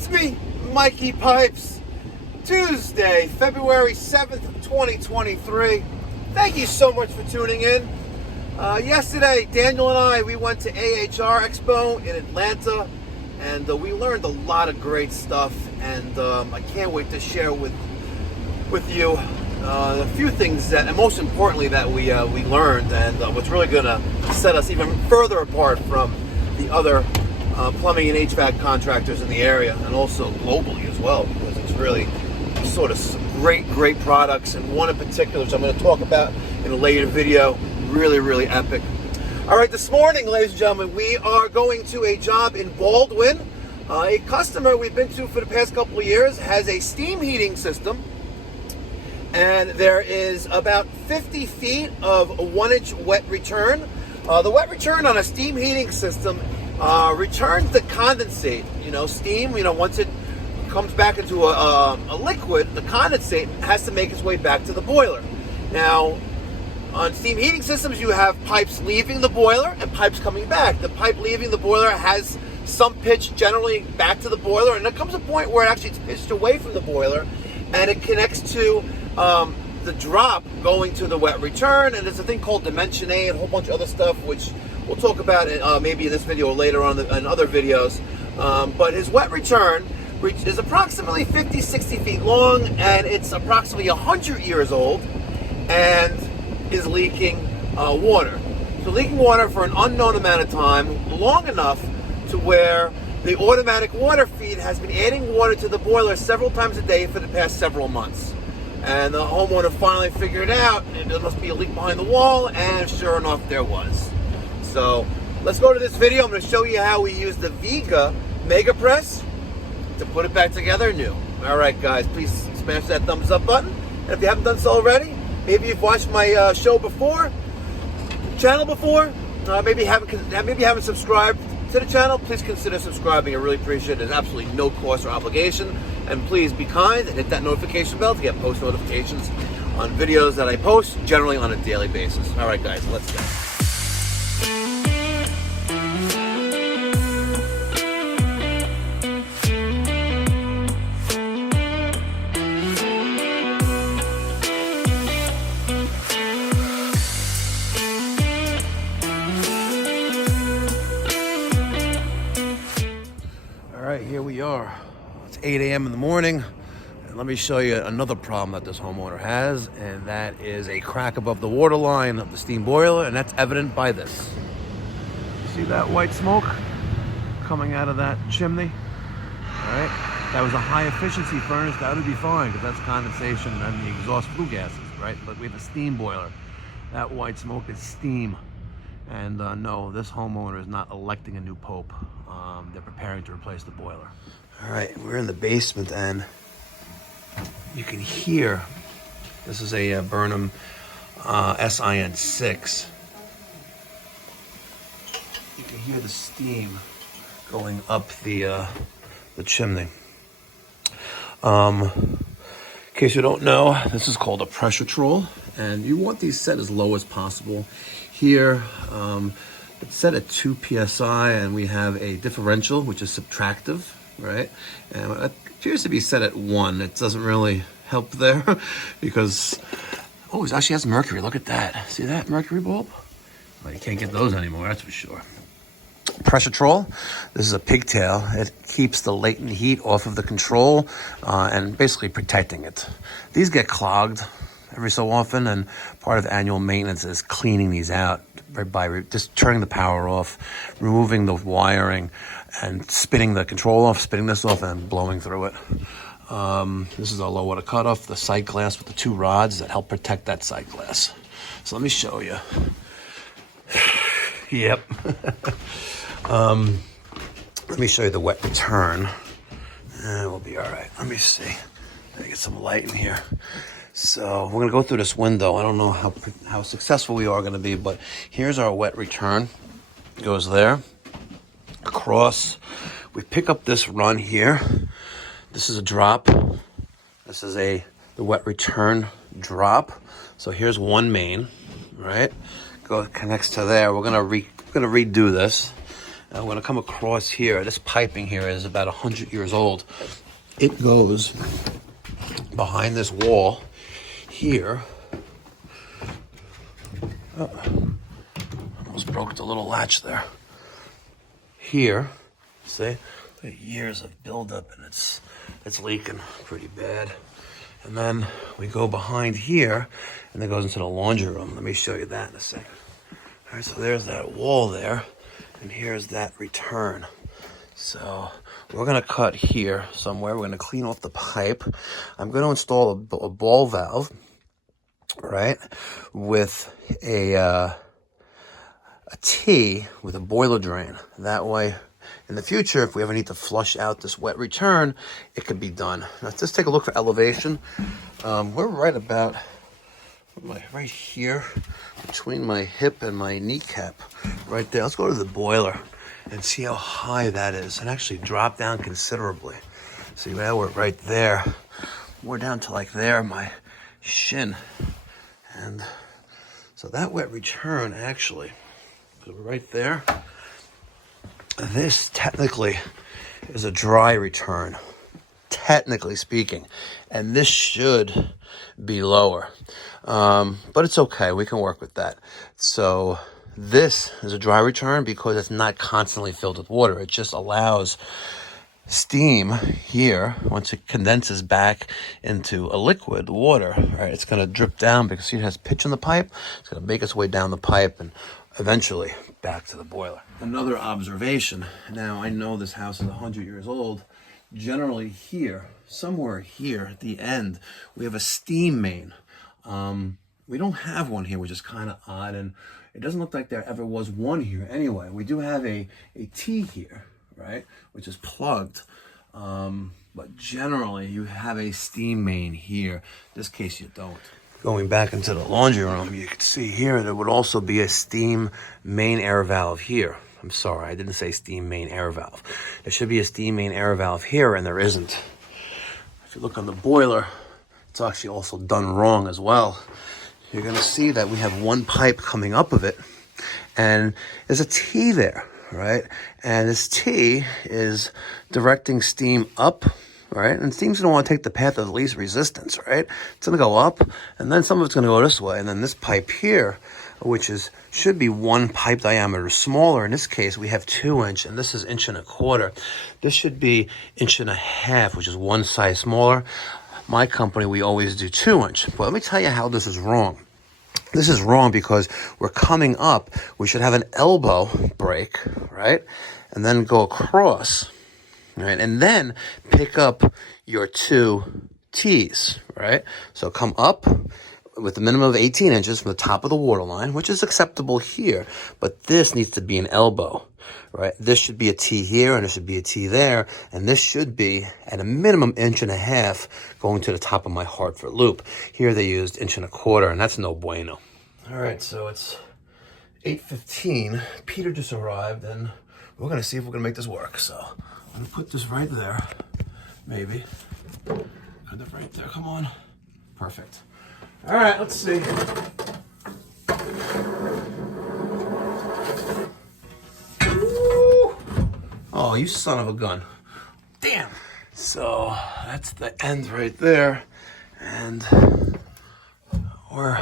It's me, Mikey Pipes. Tuesday, February 7th, 2023. Thank you so much for tuning in. Yesterday, Daniel and I, we went to AHR Expo in Atlanta, and we learned a lot of great stuff, and I can't wait to share with you a few things that, and most importantly, that we learned, and what's really going to set us even further apart from the other plumbing and HVAC contractors in the area, and also globally as well, because it's really sort of some great products, and one in particular, which I'm going to talk about in a later video, really epic. All right, this morning, ladies and gentlemen, we are going to a job in Baldwin. A customer we've been to for the past couple of years has a steam heating system, and there is about 50 feet of a 1-inch wet return. The wet return on a steam heating system returns the condensate. Steam, once it comes back into a liquid, the condensate has to make its way back to the boiler. Now, on steam heating systems, you have pipes leaving the boiler and pipes coming back. The pipe leaving the boiler has some pitch generally back to the boiler, and there comes a point where it actually is pitched away from the boiler, and it connects to the drop going to the wet return, and there's a thing called Dimension A and a whole bunch of other stuff, which we'll talk about maybe in this video or later on in other videos. But his wet return is approximately 50-60 feet long, and it's approximately 100 years old, and is leaking water. So leaking water for an unknown amount of time, long enough to where the automatic water feed has been adding water to the boiler several times a day for the past several months. And the homeowner finally figured out there must be a leak behind the wall, and sure enough, there was. So let's go to this video. I'm going to show you how we use the Viega MegaPress to put it back together new. All right, guys, please smash that thumbs up button. And if you haven't done so already, maybe you've watched my show before, channel before, maybe you haven't subscribed to the channel, please consider subscribing. I really appreciate it. There's absolutely no cost or obligation. And please be kind and hit that notification bell to get post notifications on videos that I post, generally on a daily basis. All right, guys, let's go. Here we are. It's 8 a.m. in the morning, and let me show you another problem that this homeowner has, and that is a crack above the water line of the steam boiler, and that's evident by this. See that white smoke coming out of that chimney? All right, that was a high efficiency furnace. That would be fine because that's condensation and the exhaust flue gases, right? But we have a steam boiler. That white smoke is steam. And no, this homeowner is not electing a new pope. They're preparing to replace the boiler. All right, we're in the basement, and you can hear, this is a Burnham SIN6. You can hear the steam going up the chimney. In case you don't know, this is called a pressure troll, and you want these set as low as possible. Here, it's set at 2 psi, and we have a differential, which is subtractive, right? And it appears to be set at 1. It doesn't really help there because, oh, it actually has mercury. Look at that. See that mercury bulb? Well, you can't get those anymore, that's for sure. Pressure troll. This is a pigtail. It keeps the latent heat off of the control and basically protecting it. These get clogged every so often, and part of annual maintenance is cleaning these out by just turning the power off, removing the wiring, and spinning the control off, spinning this off, and blowing through it. This is a low water cutoff, the sight glass with the 2 rods that help protect that sight glass. So let me show you. Yep. Let me show you the wet return, and we'll be all right. Let me see. Let me get some light in here. So we're gonna go through this window. I don't know how successful we are gonna be, but here's our wet return. It goes there, across. We pick up this run here. This is a drop. This is the wet return drop. So here's one main, right? Connects to there. We're gonna redo this, Now, when I come across here, this piping here is about 100 years old. It goes behind this wall here. Oh, almost broke the little latch there. Here, see, years of buildup, and it's leaking pretty bad. And then we go behind here, and it goes into the laundry room. Let me show you that in a second. All right, so there's that wall there, and here's that return. So we're gonna cut here somewhere. We're gonna clean off the pipe. I'm gonna install a ball valve, right, with a T with a boiler drain. That way, in the future, if we ever need to flush out this wet return, it could be done. Now, let's take a look for elevation. We're right about right here, between my hip and my kneecap, right there. Let's go to the boiler and see how high that is, and actually drop down considerably. See, now we're right there. We're down to like there, my shin. And so that wet return actually, so we're right there. This technically is a dry return, technically speaking, and this should be lower, but it's okay. We can work with that. So this is a dry return because it's not constantly filled with water. It just allows steam here, once it condenses back into a liquid water, right, it's going to drip down because see, it has pitch in the pipe. It's going to make its way down the pipe and eventually back to the boiler. Another observation. Now, I know this house is 100 years old. Generally here, somewhere here at the end, we have a steam main. We don't have one here, which is kind of odd, and it doesn't look like there ever was one here anyway. We do have a T here, right, which is plugged. But generally, you have a steam main here. In this case, you don't. Going back into the laundry room, you can see here there would also be a steam main air valve here. I'm sorry, I didn't say steam main air valve. There should be a steam main air valve here, and there isn't. If you look on the boiler, it's actually also done wrong as well. You're going to see that we have one pipe coming up of it, and there's a T there, right? And this T is directing steam up, right? And steam's going to want to take the path of least resistance, right? It's going to go up, and then some of it's going to go this way, and then this pipe here, which should be one pipe diameter smaller. In this case, we have 2 inch, and this is 1.25 inches. This should be 1.5 inches, which is one size smaller. My company, we always do 2 inch. But let me tell you how this is wrong. This is wrong because we're coming up. We should have an elbow break, right? And then go across, right? And then pick up your 2 T's, right? So come up with a minimum of 18 inches from the top of the water line, which is acceptable here, but this needs to be an elbow, right? This should be a T here, and it should be a T there, and this should be at a minimum 1.5 inches going to the top of my Hartford loop. Here they used 1.25 inches, and that's no bueno. All right, so it's 8:15. Peter just arrived, and we're gonna see if we're gonna make this work. So I'm gonna put this right there, maybe. Put it right there, come on. Perfect. All right, let's see. Ooh. Oh, you son of a gun. Damn. So that's the end right there. And we're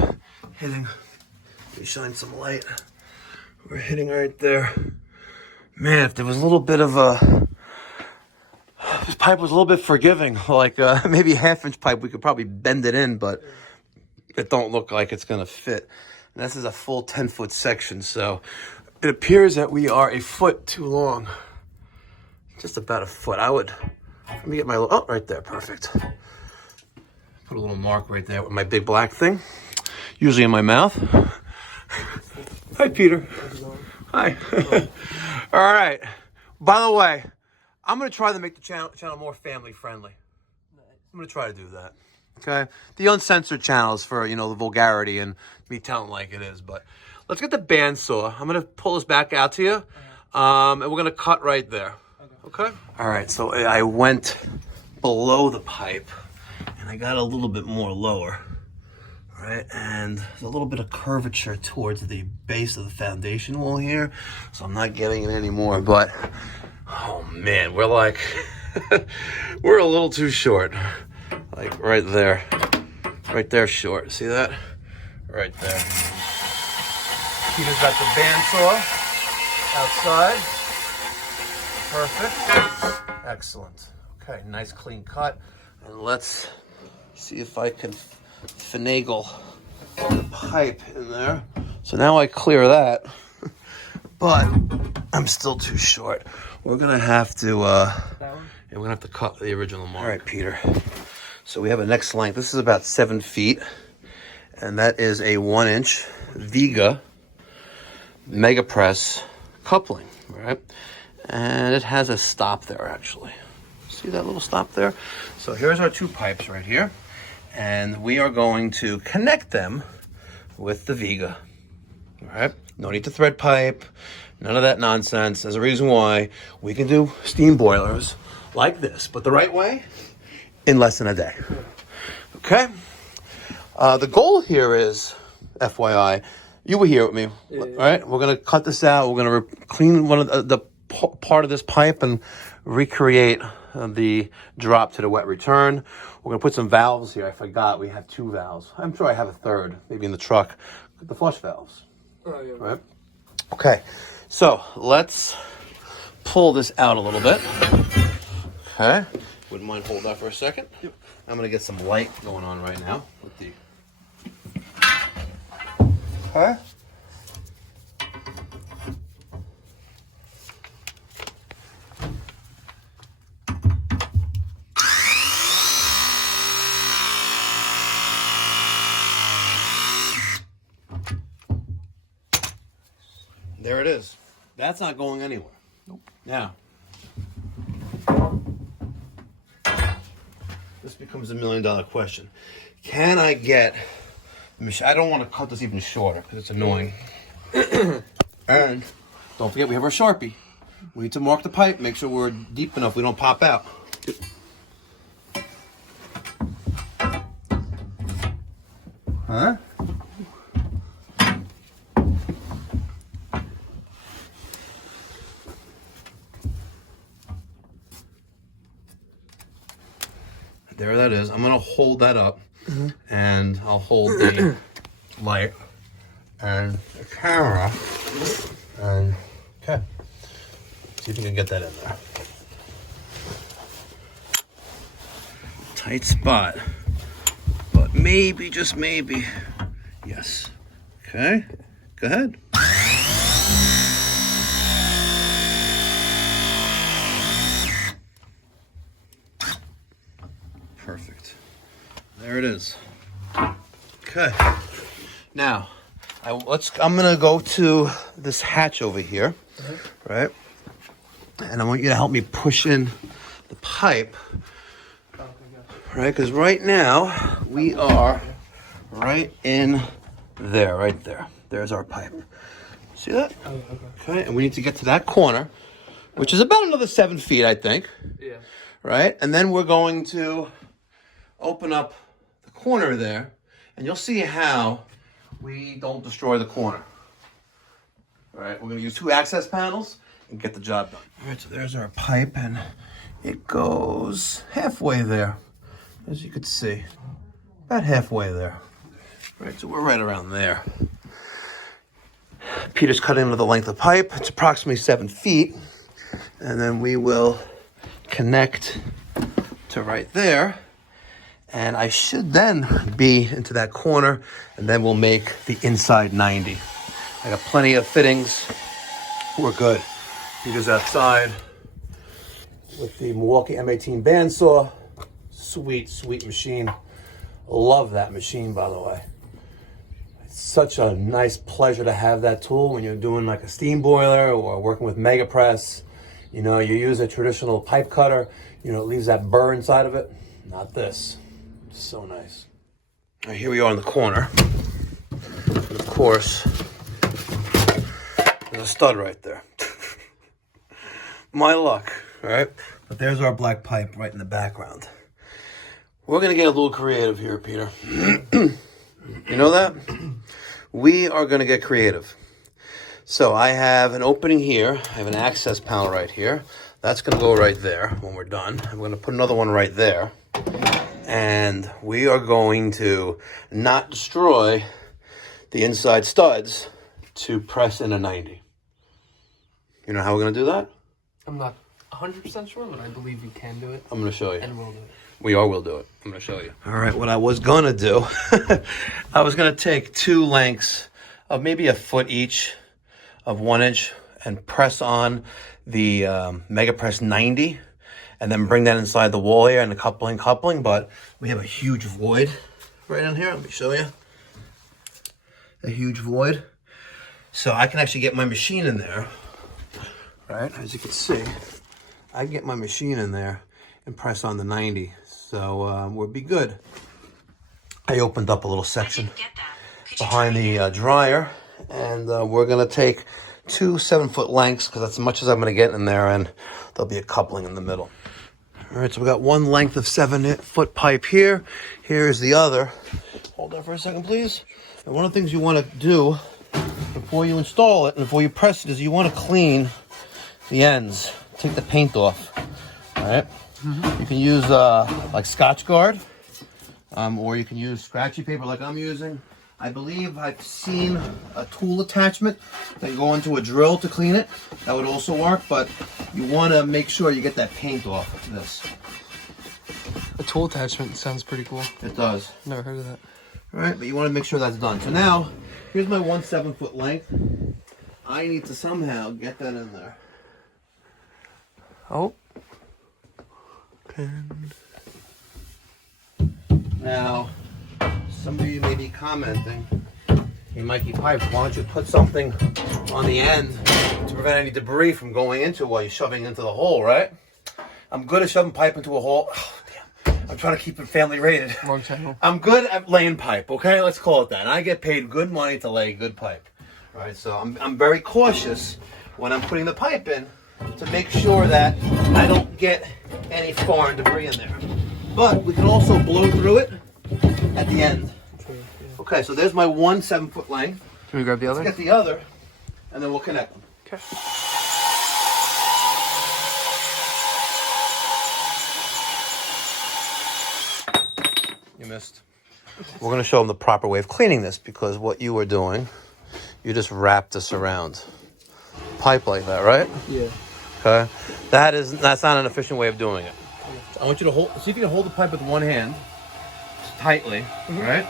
hitting, let me shine some light. We're hitting right there. Man, if there was a little bit of this pipe was a little bit forgiving, like maybe a 1/2 inch pipe, we could probably bend it in, but it don't look like it's gonna fit. And this is a full 10-foot section, so it appears that we are a foot too long. Just about a foot. Let me get my, oh, right there, perfect. Put a little mark right there with my big black thing, usually in my mouth. Hi, Peter. Hi. All right. By the way, I'm gonna try to make the channel more family friendly. I'm gonna try to do that. Okay, the uncensored channels for, the vulgarity and me telling like it is. But let's get the bandsaw. I'm gonna pull this back out to you, and we're gonna cut right there. Okay. All right. So I went below the pipe, and I got a little bit more lower. right? And there's a little bit of curvature towards the base of the foundation wall here, so I'm not getting it anymore. But oh man, we're like we're a little too short, like right there short. See that? Right there. Peter's got the bandsaw outside. Perfect. Excellent. Okay, nice clean cut. And let's see if I can finagle the pipe in there. So now I clear that, but I'm still too short. We're gonna have to we're gonna have to cut the original mark. All right, Peter. So we have a next length. This is about 7 feet, and that is a 1-inch Viega MegaPress coupling, right? And it has a stop there, actually. See that little stop there? So here's our 2 pipes right here, and we are going to connect them with the Viega. All right? No need to thread pipe, none of that nonsense. There's a reason why we can do steam boilers like this, but the right way, in less than a day. Okay? The goal here is, FYI, you were here with me, all right? We're gonna cut this out. We're gonna clean one of the part of this pipe and recreate the drop to the wet return. We're gonna put some valves here. I forgot we have 2 valves. I'm sure I have a third, maybe in the truck. The flush valves, right? Okay, so let's pull this out a little bit. Okay, wouldn't mind hold that for a second. Yep. I'm gonna get some light going on right now with the. Okay. There it is. That's not going anywhere. Nope. Now, this becomes a $1 million question. Can I get the machine? I don't want to cut this even shorter because it's annoying. And don't forget, we have our Sharpie. We need to mark the pipe, make sure we're deep enough we don't pop out. Huh? There that is. I'm gonna hold that up, and I'll hold the light and the camera, and okay. See if we can get that in there. Tight spot, but maybe, just maybe, yes. Okay, go ahead. Perfect. There it is. Okay. Now, I'm gonna go to this hatch over here, right? And I want you to help me push in the pipe, right? Because right now we are right in there, right there. There's our pipe. See that? Okay. And we need to get to that corner, which is about another 7 feet, I think. Yeah. Right? And then we're going to open up the corner there, and you'll see how we don't destroy the corner. All right, we're going to use 2 access panels and get the job done. All right, so there's our pipe, and it goes halfway there, as you can see, about halfway there. All right, so we're right around there. Peter's cutting into the length of pipe. It's approximately 7 feet, and then we will connect to right there. And I should then be into that corner, and then we'll make the inside 90. I got plenty of fittings. We're good. Peter's outside with the Milwaukee M18 bandsaw. Sweet, sweet machine. Love that machine, by the way. It's such a nice pleasure to have that tool when you're doing like a steam boiler or working with MegaPress. You know, you use a traditional pipe cutter, you know, it leaves that burr inside of it. Not this. So nice. All right, here we are in the corner. And of course, there's a stud right there. My luck, all right? But there's our black pipe right in the background. We're gonna get a little creative here, Peter. All You know that? We are going to get creative. So I have an opening here. I have an access panel right here. That's going to go right there when we're done. I'm going to put another one right there. And we are going to not destroy the inside studs to press in a 90. You know how we're going to do that? I'm not 100% sure, but I believe you can do it. I'm going to show you. And we'll do it. We'll do it. I'm going to show you. All right, what I was going to do, I was going to take two lengths of maybe a foot each of 1 inch and press on the MegaPress 90 and then bring that inside the wall here and the coupling, but we have a huge void right in here. Let me show you. A huge void. So I can actually get my machine in there, right? As you can see, I can get my machine in there and press on the 90. So we'll be good. I opened up a little section behind the dryer, and we're gonna take two 7-foot lengths because that's as much as I'm gonna get in there, and there'll be a coupling in the middle. All right, so we got one length of 7-foot pipe here. Here's the other. Hold on for a second, please. And one of the things you want to do before you install it and before you press it is you want to clean the ends. Take the paint off. All right. You can use like Scotch Guard, or you can use scratchy paper like I'm using. I believe I've seen a tool attachment that go into a drill to clean it. That would also work, but you want to make sure you get that paint off of this. A tool attachment sounds pretty cool. It does. Never heard of that. All right, but you want to make sure that's done. So now, here's my 1 7-foot length. I need to somehow get that in there. Oh. Now, some of you may be commenting, hey Mikey Pipes, why don't you put something on the end to prevent any debris from going into it while you're shoving into the hole, right? I'm good at shoving pipe into a hole. Oh, damn. I'm trying to keep it family rated. Wrong channel. I'm good at laying pipe, okay? Let's call it that. And I get paid good money to lay good pipe. All right, so I'm very cautious when I'm putting the pipe in to make sure that I don't get any foreign debris in there. But we can also blow through it at the end. Okay, so there's my 1 7-foot length. Can we grab the other? Let's get the other, and then we'll connect them. Okay. You missed. We're going to show them the proper way of cleaning this, because what you were doing, you just wrapped this around pipe like that, right? Yeah. Okay. That's not an efficient way of doing it. I want you to see if you can hold the pipe with one hand tightly, right?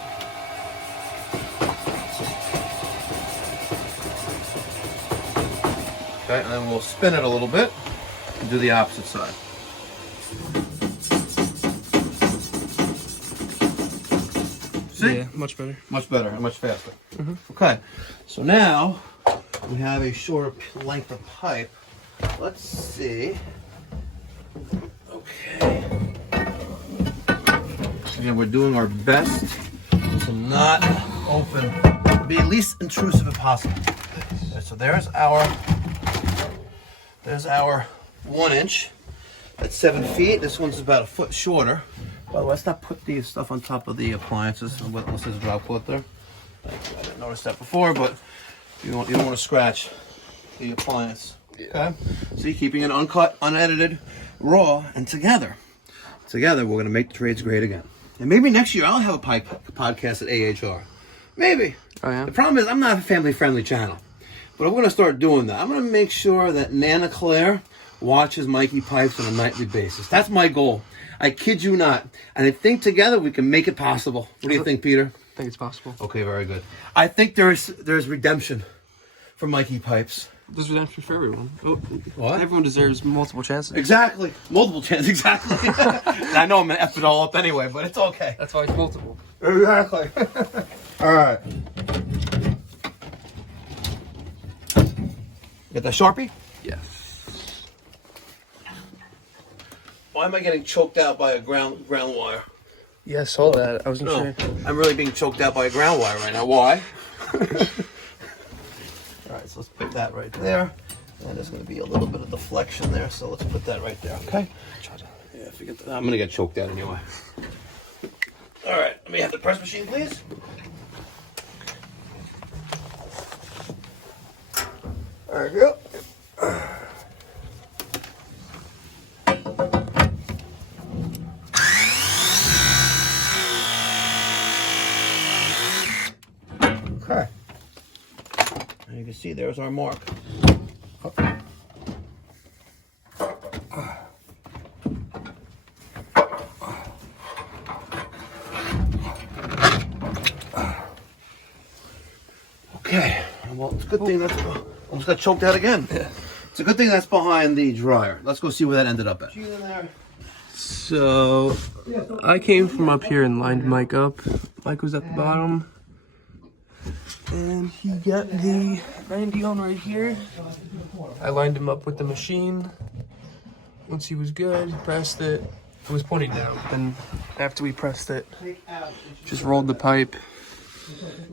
Okay, and then we'll spin it a little bit and do the opposite side. See? Yeah, much better. Much better and much faster. Okay, so now we have a shorter length of pipe. Let's see. Okay. Again, we're doing our best to not open, be least intrusive as possible. Okay, so there's our 1 inch. That's 7 feet. This one's about a foot shorter. By the way, let's not put the stuff on top of the appliances. What's this drop cloth there? I didn't notice that before, but you don't want to scratch the appliance. Okay. See, keeping it uncut, unedited, raw, and together we're going to make the trades great again. And maybe next year I'll have a podcast at AHR. Maybe. Oh, yeah? The problem is I'm not a family-friendly channel. But I'm going to start doing that. I'm going to make sure that Nana Claire watches Mikey Pipes on a nightly basis. That's my goal. I kid you not. And I think together we can make it possible. What do you think, Peter? I think it's possible. Okay, very good. I think there's redemption for Mikey Pipes. There's redemption for everyone. Oh, What? everyone deserves multiple chances. Exactly. Multiple chances, exactly. I know I'm going to F it all up anyway, but it's okay. That's why it's multiple. Exactly. All right. Get that Sharpie? Yes. Why am I getting choked out by a ground wire? Yeah, I saw that. I wasn't No, sure. I'm really being choked out by a ground wire right now. Why? All right, so let's put that right there. And there's going to be a little bit of deflection there, so let's put that right there, okay? Yeah, forget that. I'm going to get choked out anyway. All right, let me have the press machine, please. There you go. Okay. And you can see there's our mark. Okay, well, it's a good thing that's... Almost got choked out again. Yeah. It's a good thing that's behind the dryer. Let's go see where that ended up at. So, I came from up here and lined Mike up. Mike was at the bottom. And he got the 90 on right here. I lined him up with the machine. Once he was good, pressed it. It was pointing down. Then after we pressed it, just rolled the pipe.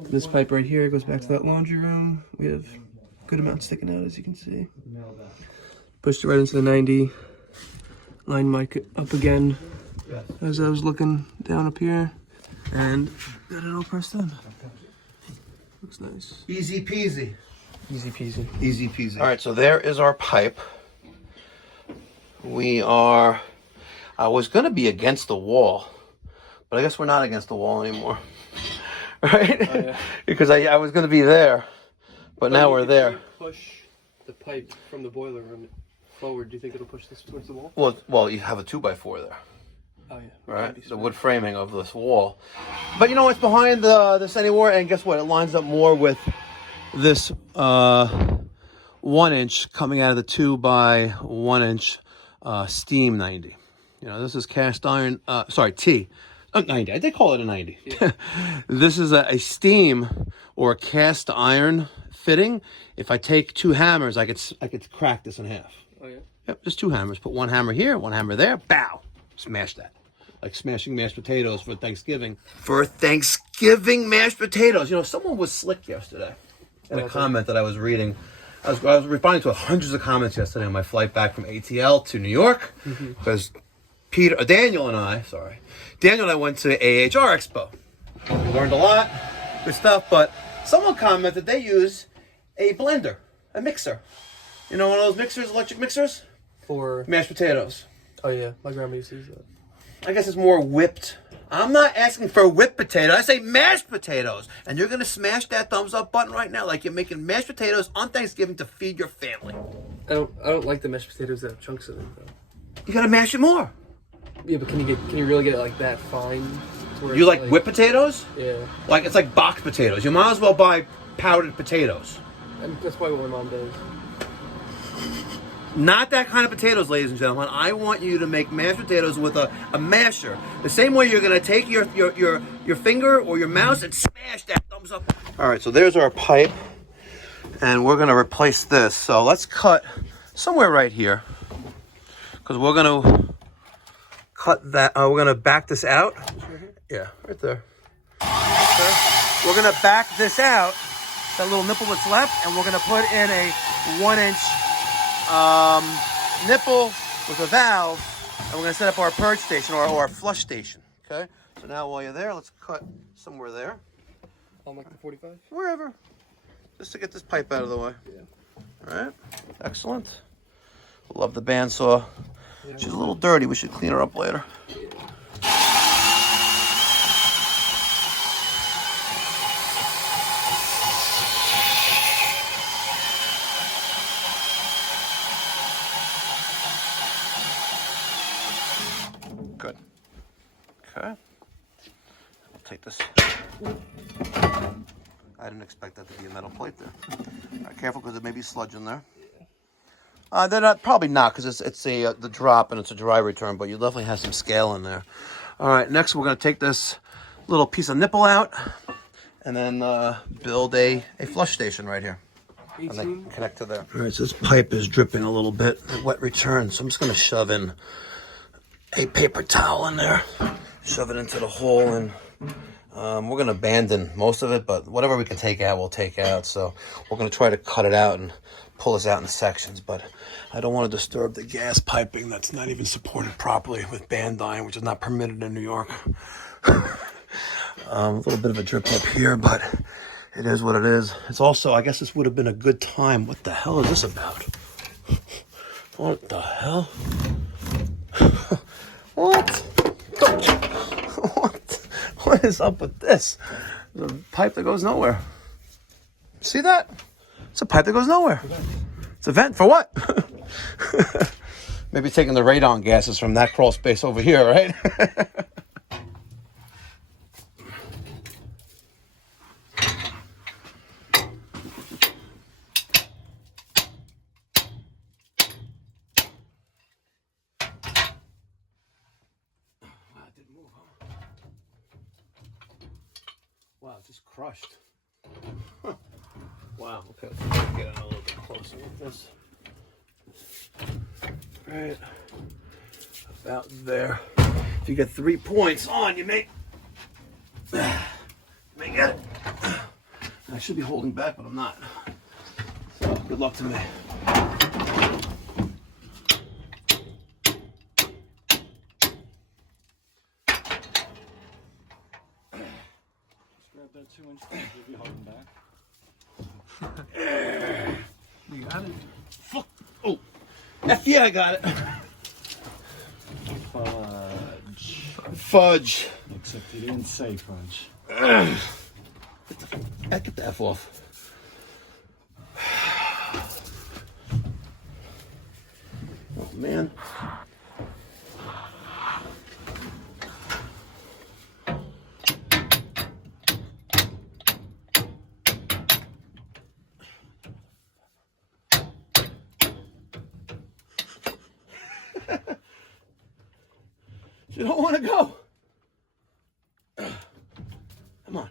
This pipe right here goes back to that laundry room. We have a good amount sticking out, as you can see. Pushed it right into the 90. Lined Mike up again as I was looking down up here. And got it all pressed in. Looks nice. Easy peasy. Easy peasy. Easy peasy. All right, so there is our pipe. I was going to be against the wall, but I guess we're not against the wall anymore. Right? Oh, yeah. Because I was going to be there, but now we're there. If we push the pipe from the boiler room forward, do you think it'll push this towards the wall? Well, you have a 2x4 there. Oh, yeah. Right? The wood framing of this wall. But you know what's behind this anymore? And guess what? It lines up more with this 1 inch coming out of the 2x1 inch steam 90. You know, this is cast iron, T. 90. I did call it a 90. Yeah. This is a steam or a cast iron fitting. If I take 2 hammers, I could crack this in half. Oh, yeah? Yep, just 2 hammers. Put 1 hammer here, 1 hammer there. Bow. Smash that. Like smashing mashed potatoes for Thanksgiving. For Thanksgiving mashed potatoes. You know, someone was slick yesterday in a comment that I was reading. I was responding to hundreds of comments yesterday on my flight back from ATL to New York. Because Daniel and I went to AHR Expo. We learned a lot, good stuff, but someone commented they use a blender, a mixer. You know, one of those mixers, electric mixers? For mashed potatoes. Oh, yeah. My grandma used to use that. I guess it's more whipped. I'm not asking for whipped potato. I say mashed potatoes. And you're going to smash that thumbs up button right now like you're making mashed potatoes on Thanksgiving to feed your family. I don't like the mashed potatoes that have chunks in it, though. You got to mash it more. Yeah, but can you really get it like that fine? You like whipped potatoes? Yeah. Like it's like boxed potatoes. You might as well buy powdered potatoes. And that's probably what my mom does. Not that kind of potatoes, ladies and gentlemen. I want you to make mashed potatoes with a masher. The same way you're going to take your finger or your mouse and smash that thumbs up. All right, so there's our pipe. And we're going to replace this. So let's cut somewhere right here. Because we're going to cut that. We're going to back this out. Yeah, right there. Okay. We're going to back this out, that little nipple that's left, and we're going to put in a 1 inch nipple with a valve, and we're going to set up our purge station or our flush station. Okay, so now while you're there, let's cut somewhere there. On like the 45? Wherever, just to get this pipe out of the way. Yeah. All right, excellent. Love the bandsaw. Yeah. She's a little dirty. We should clean her up later. Yeah. Good. Okay. I'll take this. I didn't expect that to be a metal plate there. Right, careful because there may be sludge in there. They're not, probably not, because it's the drop and it's a dry return, but you definitely have some scale in there. All right, next we're going to take this little piece of nipple out and then build a flush station right here. 18. And then connect to there. All right, so this pipe is dripping a little bit, wet return, so I'm just going to shove in a paper towel in there, shove it into the hole, and we're going to abandon most of it, but whatever we can take out, we'll take out. So we're going to try to cut it out and pull this out in sections, but I don't want to disturb the gas piping that's not even supported properly with band iron, which is not permitted in New York. A little bit of a drip up here, but It is what it is. It's also, I guess this would have been a good time. What the hell is this about? What the hell? What? What is up with this? There's a pipe that goes nowhere. See that? It's a pipe that goes nowhere. It's a vent for what? Maybe taking the radon gases from that crawl space over here, right? Wow, just crushed. Huh. Wow, okay, let's get in a little bit closer with this. Right about there. If you get 3 points on, you may get it. I should be holding back, but I'm not. So, good luck to me. That 2-inch pipe will be holding back. You got it? Fuck. Oh. F yeah, I got it. Fudge. Except you didn't say fudge. Get the F off. Oh, man. You don't want to go. Come on.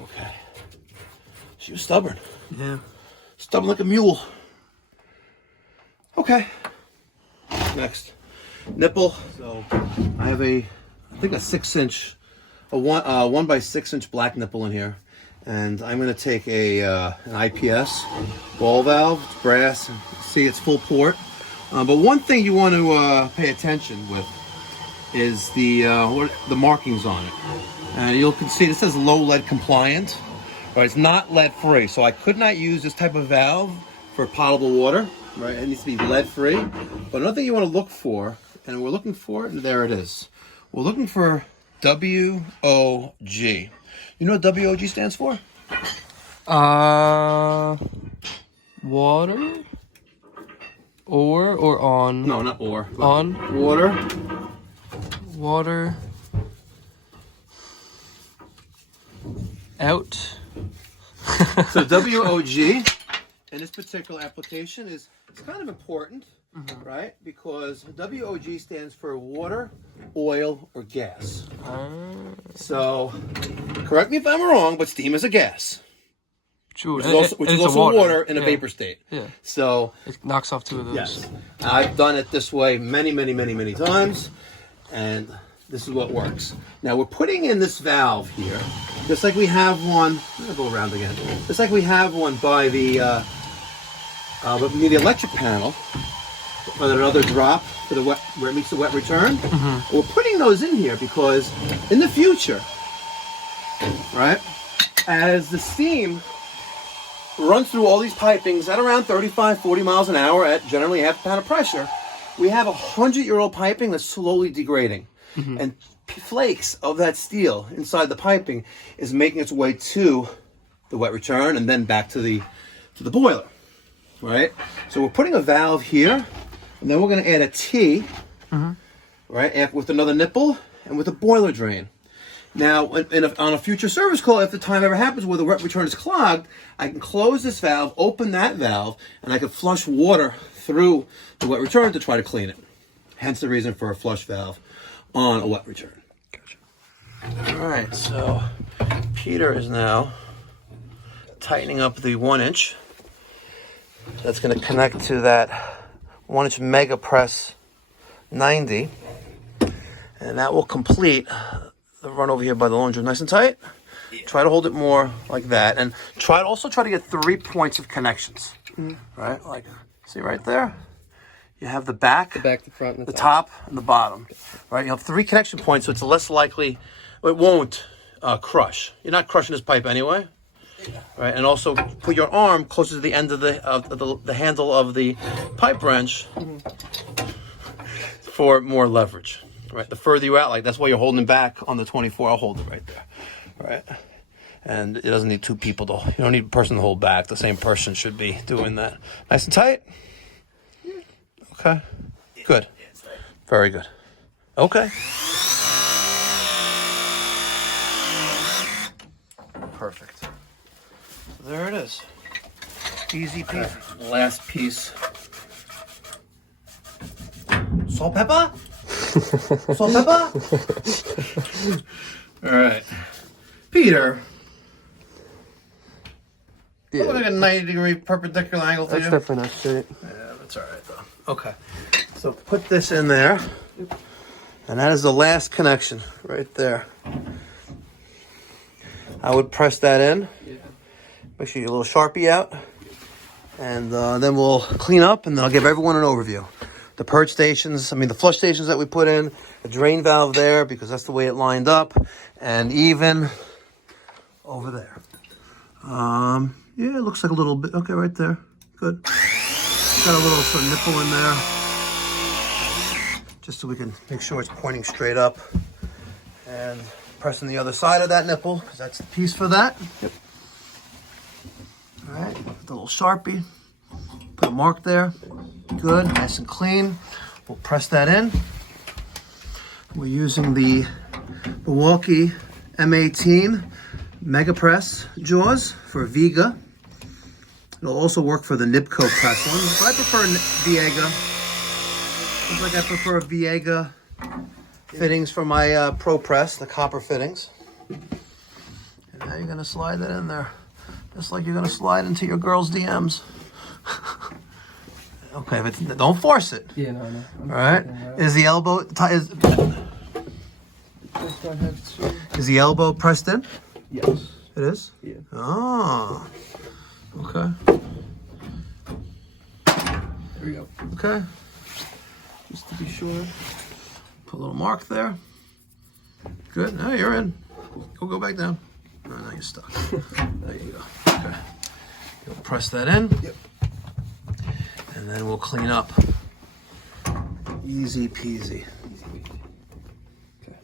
Okay. She was stubborn. Yeah. Stubborn like a mule. Okay. Next. Nipple. So I have I think a 6-inch, a 1 by 6-inch black nipple in here. And I'm going to take an IPS ball valve, it's brass, see it's full port. But one thing you want to pay attention with is the markings on it. You can see this says low lead compliant, right? It's not lead free, so I could not use this type of valve for potable water, right? It needs to be lead free. But another thing you want to look for, and we're looking for it, and there it is. We're looking for WOG. You know what WOG stands for? Water? Or on? No, not or. On? Water. Water. Out. So WOG in this particular application it's kind of important, right? Because WOG stands for water, oil, or gas. So, correct me if I'm wrong, but steam is a gas. True. Which is also water in a vapor state. Yeah. So, it knocks off 2 of those. yes. I've done it this way many times, and this is what works. Now, we're putting in this valve here, just like we have one, I'm going to go around again, just like we have one by the electric panel, with another drop for the wet, where it meets the wet return. We're putting those in here because in the future, right, as the steam runs through all these pipings at around 35, 40 miles an hour at generally half a pound of pressure, we have 100-year-old piping that's slowly degrading. And flakes of that steel inside the piping is making its way to the wet return and then back to the boiler, right? So we're putting a valve here, and then we're going to add a T, right, with another nipple and with a boiler drain. Now, on a future service call, if the time ever happens where the wet return is clogged, I can close this valve, open that valve, and I can flush water through the wet return to try to clean it. Hence the reason for a flush valve on a wet return. Gotcha. All right, so Peter is now tightening up the 1-inch. That's going to connect to that 1-inch MegaPress 90, and that will complete the run over here by the laundry nice and tight. Try to hold it more like that, and try to get 3 points of connections. Right, like see right there. You have the back, the front, and the top, and the bottom. Right? You have 3 connection points, so it's less likely it won't crush. You're not crushing this pipe anyway. Right? And also put your arm closer to the end of the handle of the pipe wrench for more leverage. Right? The further you out, like that's why you're holding back on the 24. I'll hold it right there. Right? And it doesn't need 2 people to. You don't need a person to hold back. The same person should be doing that. Nice and tight. Okay. Good. Very good. Okay. Perfect. So there it is. Easy peasy. Last piece. Salt, pepper? Salt, pepper? All right. Peter. Yeah. Look like a 90-degree perpendicular angle to you. That's definitely not straight. Yeah, that's all right, though. Okay. So put this in there. And that is the last connection right there. I would press that in. Yeah. Make sure you get a little Sharpie out. And then we'll clean up, and then I'll give everyone an overview. The purge stations, the flush stations that we put in, the drain valve there, because that's the way it lined up, and even over there. Yeah, it looks like a little bit. Okay, right there. Good. Got a little sort of nipple in there, just so we can make sure it's pointing straight up. And pressing the other side of that nipple, because that's the piece for that. Yep. All right, with a little Sharpie. Put a mark there. Good, nice and clean. We'll press that in. We're using the Milwaukee M18 MegaPress jaws for Viega. It'll also work for the Nibco press ones, but I prefer Viega. Just like I prefer Viega fittings for my Pro Press, the copper fittings. And now you're gonna slide that in there, just like you're gonna slide into your girl's DMs. Okay, but don't force it. Yeah, no. All right. Is the elbow is the elbow pressed in? Yes. It is? Yeah. Oh. Okay. There we go. Okay. Just to be sure. Put a little mark there. Good. Now you're in. Go back down. Oh, now you're stuck. There you go. Okay. You'll press that in. Yep. And then we'll clean up. Easy peasy. Okay.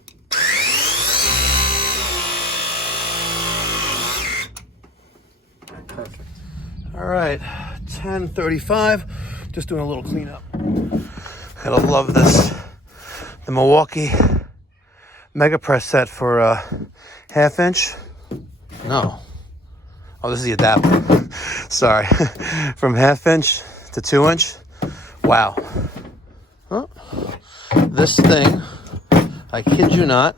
Perfect. All right, 10:35. Just doing a little cleanup. Gotta love this. The Milwaukee MegaPress set for ½ inch. No. Oh, this is the adapter. Sorry. From ½ inch to 2 inch. Wow. Huh? This thing, I kid you not,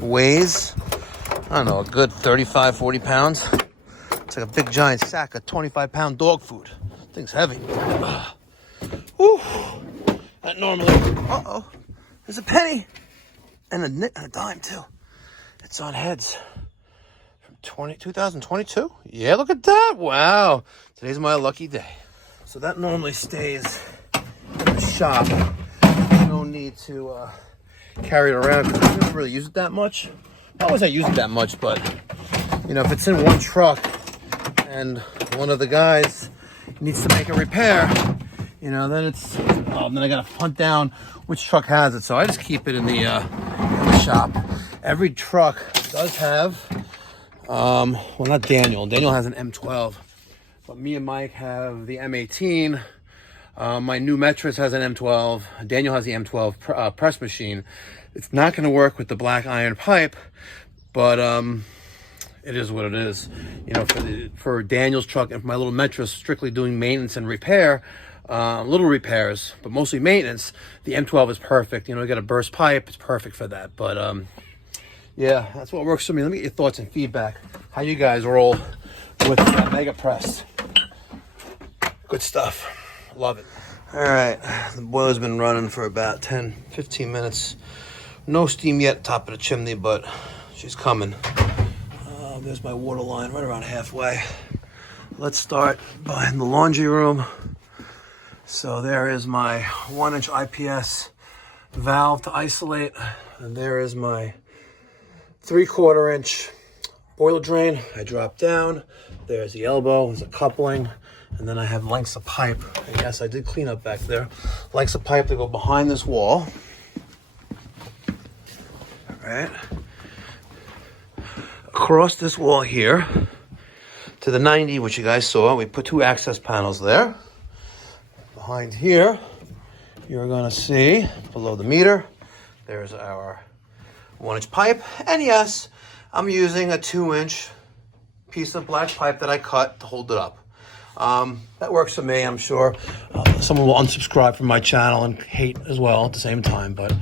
weighs, I don't know, a good 35, 40 pounds. It's like a big giant sack of 25-pound dog food. Thing's heavy. Whew. That normally, there's a penny and a dime too. It's on heads. 2022? Yeah, look at that. Wow. Today's my lucky day. So that normally stays in the shop. No need to carry it around because I don't really use it that much. Not always I use it that much, but if it's in one truck and one of the guys needs to make a repair, then then I gotta hunt down which truck has it. So I just keep it in the shop. Every truck does have not Daniel. Daniel has an M12, but me and Mike have the M18. My new Metris has an M12. Daniel has the M12 press machine. It's not going to work with the black iron pipe, but it is what it is. For Daniel's truck and for my little Metris, strictly doing maintenance and repair, little repairs, but mostly maintenance. The M12 is perfect. You got a burst pipe. It's perfect for that. But yeah, that's what works for me. Let me get your thoughts and feedback. How you guys roll with that MegaPress? Good stuff. Love it. All right, the boiler's been running for about 10, 15 minutes. No steam yet, top of the chimney, but she's coming. There's my water line right around halfway. Let's start by the laundry room. So there is my 1-inch IPS valve to isolate, and there is my 3/4 inch boiler drain. I drop down. There's the elbow, there's a coupling, and then I have lengths of pipe. And yes, I did clean up back there. Lengths of pipe that go behind this wall. All right. Across this wall here to the 90, which you guys saw, we put 2 access panels there. Behind here, you're gonna see below the meter, there's our 1-inch pipe. And yes, I'm using a 2-inch piece of black pipe that I cut to hold it up. That works for me. I'm sure someone will unsubscribe from my channel and hate as well at the same time, but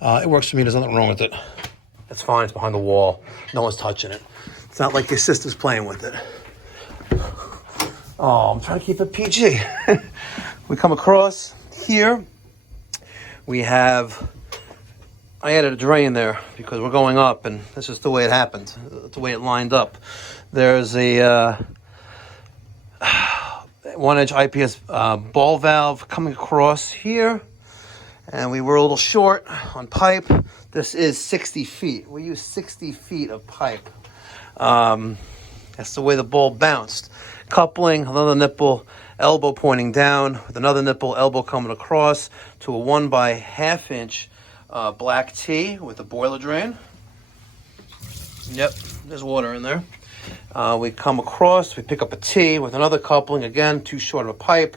it works for me. There's nothing wrong with it. It's fine. It's behind the wall. No one's touching it. It's not like your sister's playing with it. Oh, I'm trying to keep it PG. We come across here. We have, I added a drain there because we're going up, and this is the way it happened, the way it lined up. There's a 1-inch IPS ball valve coming across here, and we were a little short on pipe. This is 60 feet. We use 60 feet of pipe. That's the way the ball bounced. Coupling, another nipple, elbow pointing down, with another nipple, elbow coming across to a 1/2 inch black T with a boiler drain. Yep, there's water in there. We come across, we pick up a T with another coupling, again, too short of a pipe,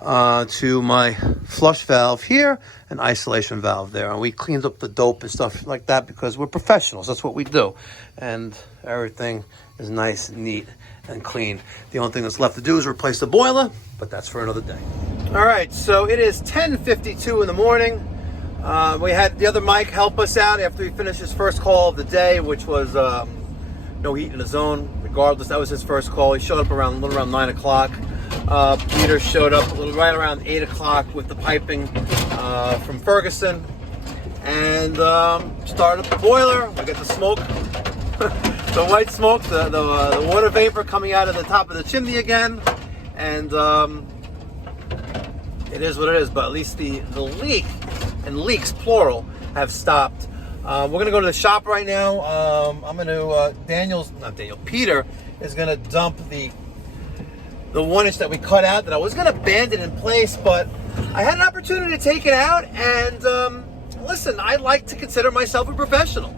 to my flush valve here, an isolation valve there. And we cleaned up the dope and stuff like that because we're professionals. That's what we do. And everything is nice, neat, and clean. The only thing that's left to do is replace the boiler, but that's for another day. All right, so it is 10:52 in the morning. We had the other Mike help us out after he finished his first call of the day, which was no heat in the zone. Regardless, that was his first call. He showed up a little around 9 o'clock. Peter showed up right around 8 o'clock with the piping from Ferguson, and started up the boiler. We got the smoke, the white smoke, the water vapor coming out of the top of the chimney again, and it is what it is. But at least the leak, and leaks plural, have stopped. We're gonna go to the shop right now. I'm gonna Peter is gonna dump the 1-inch that we cut out, that I was gonna band it in place, but I had an opportunity to take it out, and listen, I like to consider myself a professional.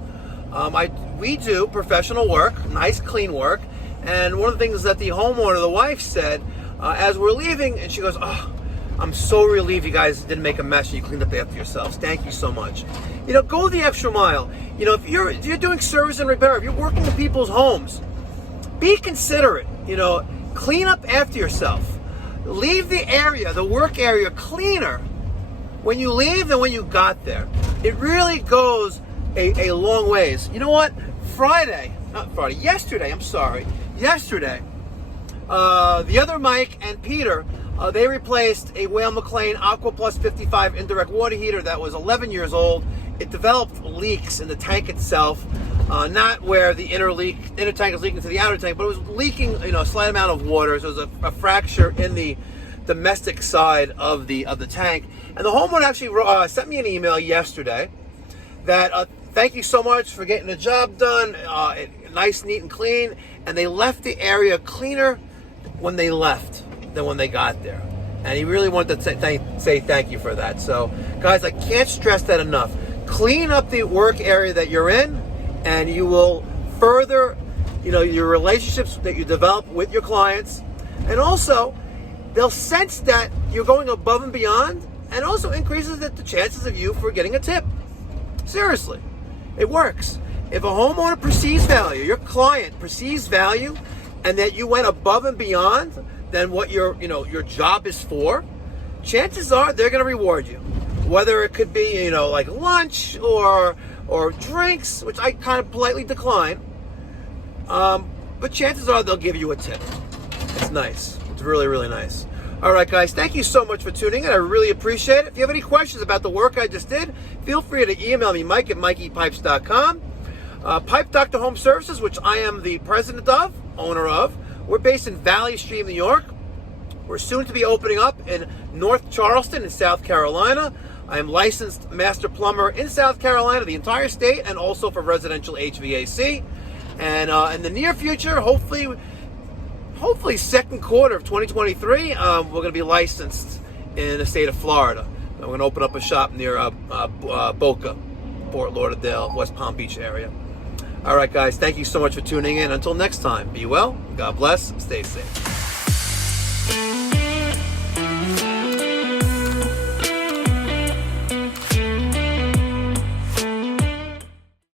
We do professional work, nice clean work, and one of the things that the homeowner, the wife, said as we're leaving, and she goes, "Oh, I'm so relieved you guys didn't make a mess and you cleaned up after yourselves. Thank you so much." You know, go the extra mile. You know, if you're doing service and repair, if you're working in people's homes, be considerate. You know, clean up after yourself. Leave the area, the work area, cleaner when you leave than when you got there. It really goes a long ways. You know what? Yesterday, the other Mike and Peter, they replaced a Whale McLean Aqua Plus 55 indirect water heater that was 11 years old. It developed leaks in the tank itself, not where the inner tank is leaking to the outer tank, but it was leaking, a slight amount of water. So it was a fracture in the domestic side of the tank. And the homeowner actually sent me an email yesterday that thank you so much for getting the job done, nice, neat, and clean. And they left the area cleaner when they left than when they got there. And he really wanted to say thank you for that. So, guys, I can't stress that enough. Clean up the work area that you're in, and you will further, your relationships that you develop with your clients. And also, they'll sense that you're going above and beyond, and also increases the chances of you for getting a tip. Seriously, it works. If a homeowner perceives value, your client perceives value, and that you went above and beyond than what your job is for, chances are they're going to reward you. Whether it could be, like lunch or drinks, which I kind of politely decline. But chances are they'll give you a tip. It's nice. It's really, really nice. All right, guys, thank you so much for tuning in. I really appreciate it. If you have any questions about the work I just did, feel free to email me, Mike at mikeypipes.com. Pipe Doctor Home Services, which I am the president of, owner of. We're based in Valley Stream, New York. We're soon to be opening up in North Charleston in South Carolina. I am licensed master plumber in South Carolina, the entire state, and also for residential HVAC. And in the near future, hopefully second quarter of 2023, we're going to be licensed in the state of Florida. We're going to open up a shop near Boca, Fort Lauderdale, West Palm Beach area. All right, guys, thank you so much for tuning in. Until next time, be well, God bless, stay safe.